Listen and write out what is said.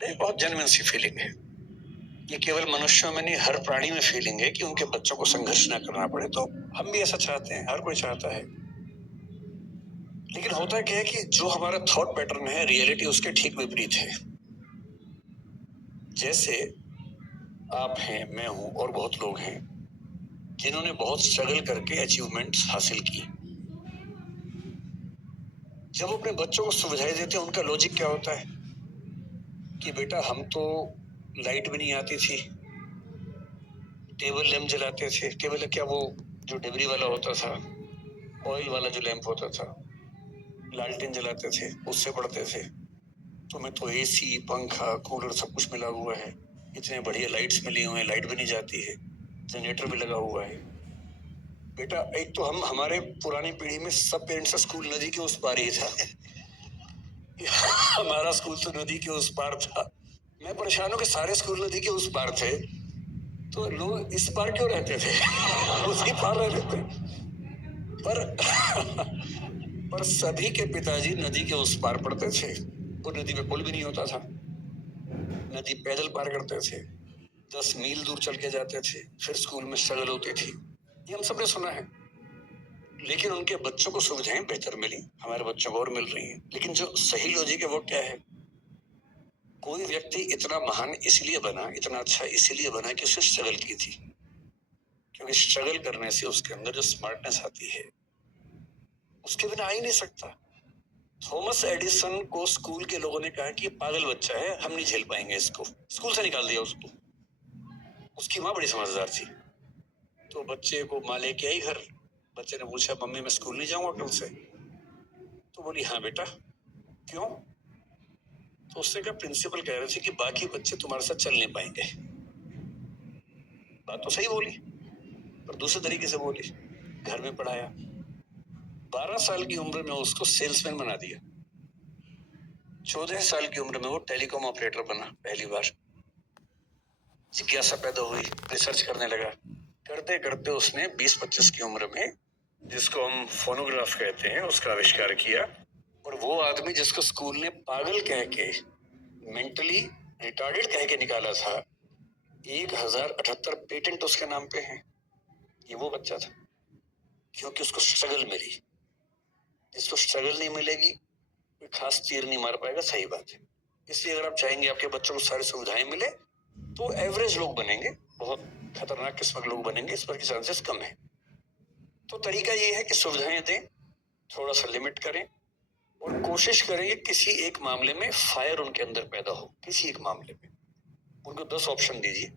ये बहुत जेन्युइन सी फीलिंग है। ये केवल मनुष्यों में नहीं, हर प्राणी में फीलिंग है कि उनके बच्चों को संघर्ष ना करना पड़े। तो हम भी ऐसा चाहते हैं, हर कोई चाहता है। लेकिन होता क्या है कि जो हमारा थॉट पैटर्न है, रियलिटी उसके ठीक विपरीत है। जैसे आप हैं, मैं हूं और बहुत लोग हैं जिन्होंने बहुत स्ट्रगल करके अचीवमेंट्स हासिल की। जब वो अपने बच्चों को सुविधाएं देते हैं, उनका लॉजिक क्या होता है कि बेटा हम तो लाइट भी नहीं आती थी, टेबल लैंप जलाते थे, केवल क्या वो जो डिबरी वाला होता था, ऑयल वाला जो लैंप होता था, लालटेन जलाते थे, उससे पढ़ते थे। तुम्हें तो एसी, पंखा, कूलर सब कुछ मिला हुआ है, इतने बढ़िया लाइट्स मिली हुए हैं, लाइट भी नहीं जाती है, जनरेटर भी लगा हुआ है। बेटा एक तो हम हमारे पुरानी पीढ़ी में सब पेरेंट्स का स्कूल नदी के उस पार ही था। हमारा स्कूल तो नदी के उस पार था। मैं परेशान हूँ कि सारे स्कूल नदी के उस पार थे, तो लोग इस पार क्यों रहते थे? उसी पार रहते थे। पर पर सभी के पिताजी नदी के उस पार पढ़ते थे। वो नदी पे पुल भी नहीं होता था, नदी पैदल पार करते थे, 10 मील दूर चल के जाते थे, फिर स्कूल में स्ट्रगल होती थी। ये हम सबने सुना है। लेकिन उनके बच्चों को सुविधाएं बेहतर मिली, हमारे बच्चों को और मिल रही हैं। लेकिन जो सही लॉजिक है वो क्या है? कोई व्यक्ति इतना महान इसलिए बना, इतना अच्छा इसलिए बना कि उसने स्ट्रगल की थी। क्योंकि स्ट्रगल करने से उसके अंदर जो स्मार्टनेस आती है, उसके बिना आ ही नहीं सकता। थॉमस एडिसन को स्कूल के लोगों ने कहा कि ये पागल बच्चा है, हम नहीं झेल पाएंगे इसको, स्कूल से निकाल दिया उसको। उसकी माँ बड़ी समझदार थी, तो बच्चे को माँ लेके आई घर। बच्चे ने पूछा, मम्मी मैं स्कूल नहीं जाऊंगा कल से? तो बोली, हाँ बेटा। क्यों? तो उसने कहा, प्रिंसिपल कह रहे थे कि बाकी बच्चे तुम्हारे साथ चल नहीं पाएंगे। बात तो सही बोली, पर दूसरे तरीके से बोली। घर में पढ़ाया, 12 साल की उम्र में उसको सेल्समैन बना दिया। 14 साल की उम्र में वो टेलीकॉम ऑपरेटर बना पहली बार। जिज्ञासा पैदा हुई, रिसर्च करने लगा। करते करते उसने 20-25 की उम्र में, जिसको हम फोनोग्राफ कहते हैं, उसका आविष्कार किया। और वो आदमी जिसको स्कूल ने पागल कह के, मेंटली रिटार्डेड कह के निकाला था, 1078 पेटेंट उसके नाम पे हैं। ये वो बच्चा था, क्योंकि उसको स्ट्रगल मिली। जिसको स्ट्रगल नहीं मिलेगी, कोई खास तीर नहीं मार पाएगा। सही बात है। इसलिए अगर आप चाहेंगे आपके बच्चों को सारी सुविधाएं मिले, तो एवरेज लोग बनेंगे, बहुत खतरनाक किस्म के लोग बनेंगे, इस पर के चांसेस कम है। तो तरीका ये है कि सुविधाएं दें, थोड़ा सा लिमिट करें, और कोशिश करें कि किसी एक मामले में फायर उनके अंदर पैदा हो। किसी एक मामले में उनको 10 ऑप्शन दीजिए।